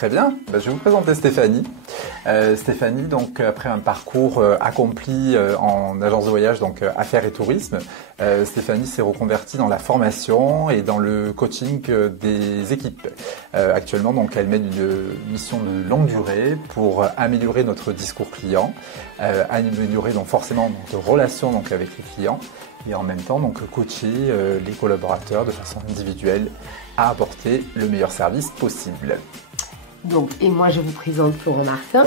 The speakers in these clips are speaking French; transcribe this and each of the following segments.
Très bien, je vais vous présenter Stéphanie. Stéphanie, donc après un parcours accompli en agence de voyage, donc affaires et tourisme, Stéphanie s'est reconvertie dans la formation et dans le coaching des équipes. Actuellement, donc elle mène une mission de longue durée pour améliorer notre discours client, améliorer donc forcément notre relation donc avec les clients et en même temps donc coacher les collaborateurs de façon individuelle à apporter le meilleur service possible. Donc, et moi je vous présente Florent Martin,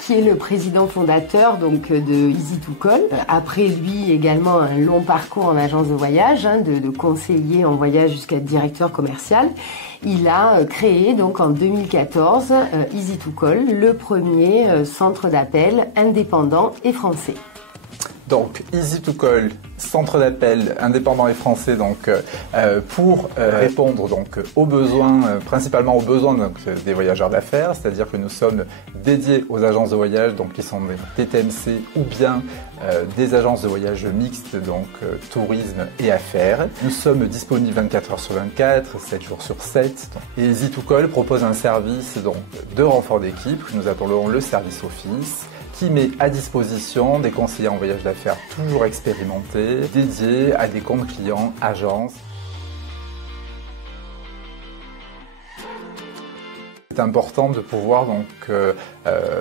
qui est le président fondateur donc, de Easy2Call. Après lui également un long parcours en agence de voyage, de conseiller en voyage jusqu'à directeur commercial. Il a créé donc en 2014 Easy2Call, le premier centre d'appel indépendant et français. Donc Easy2Call, centre d'appel indépendant et français, donc pour répondre donc aux besoins, principalement aux besoins donc, des voyageurs d'affaires, c'est-à-dire que nous sommes dédiés aux agences de voyage, donc qui sont des TTMC ou bien des agences de voyage mixtes, donc tourisme et affaires. Nous sommes disponibles 24 heures sur 24, 7 jours sur 7. Et Easy2Call propose un service donc de renfort d'équipe que nous appelons le service office, qui met à disposition des conseillers en voyage d'affaires toujours expérimentés, dédiés à des comptes clients, agences. C'est important de pouvoir donc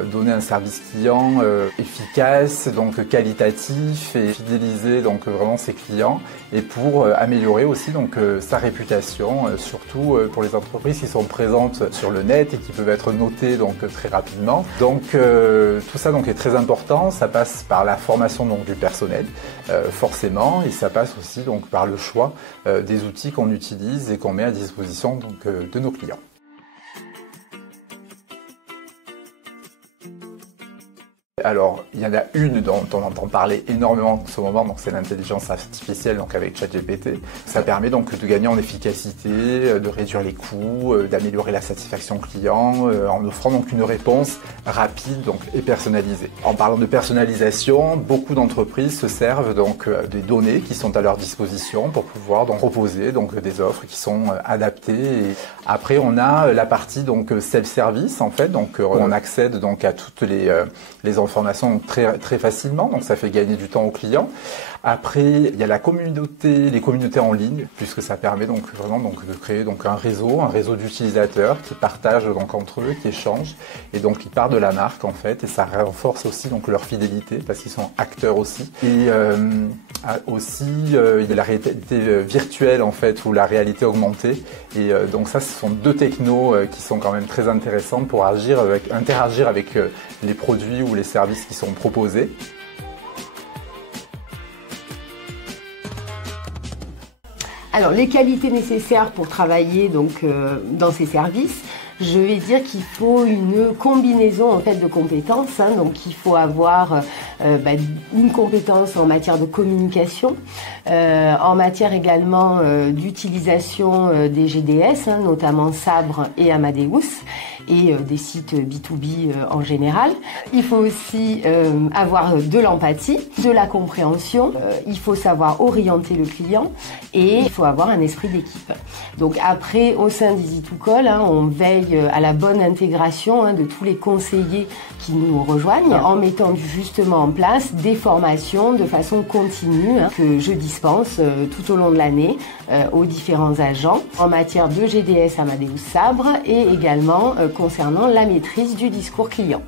donner un service client efficace, donc qualitatif et fidéliser donc vraiment ses clients et pour améliorer aussi donc sa réputation, surtout pour les entreprises qui sont présentes sur le net et qui peuvent être notées donc très rapidement. Donc tout ça donc est très important. Ça passe par la formation donc du personnel forcément, et ça passe aussi donc par le choix des outils qu'on utilise et qu'on met à disposition donc de nos clients. Alors, il y en a une dont on entend parler énormément en ce moment, donc c'est l'intelligence artificielle, donc avec ChatGPT. Ça permet donc de gagner en efficacité, de réduire les coûts, d'améliorer la satisfaction client, en offrant donc une réponse rapide donc, et personnalisée. En parlant de personnalisation, beaucoup d'entreprises se servent donc des données qui sont à leur disposition pour pouvoir donc proposer donc des offres qui sont adaptées. Et après, on a la partie donc self-service en fait, donc on accède donc à toutes les informations très facilement, donc ça fait gagner du temps aux clients. Après, il y a la communauté, les communautés en ligne, puisque ça permet donc vraiment donc de créer donc un réseau d'utilisateurs qui partagent donc entre eux, qui échangent et donc qui partent de la marque en fait, et ça renforce aussi donc leur fidélité parce qu'ils sont acteurs aussi. Et aussi il y a la réalité virtuelle en fait ou la réalité augmentée, et donc ça ce sont deux technos qui sont quand même très intéressantes pour interagir avec les produits ou les services qui sont proposés. Alors, les qualités nécessaires pour travailler donc, dans ces services, je vais dire qu'il faut une combinaison en fait de compétences. Donc, il faut avoir une compétence en matière de communication, en matière également d'utilisation des GDS, notamment Sabre et Amadeus, et des sites B2B en général. Il faut aussi avoir de l'empathie, de la compréhension, il faut savoir orienter le client et il faut avoir un esprit d'équipe. Donc après, au sein d'Easy2Call, on veille à la bonne intégration de tous les conseillers qui nous rejoignent en mettant justement en place des formations de façon continue que je dispense tout au long de l'année aux différents agents en matière de GDS Amadeus Sabre et également concernant la maîtrise du discours client.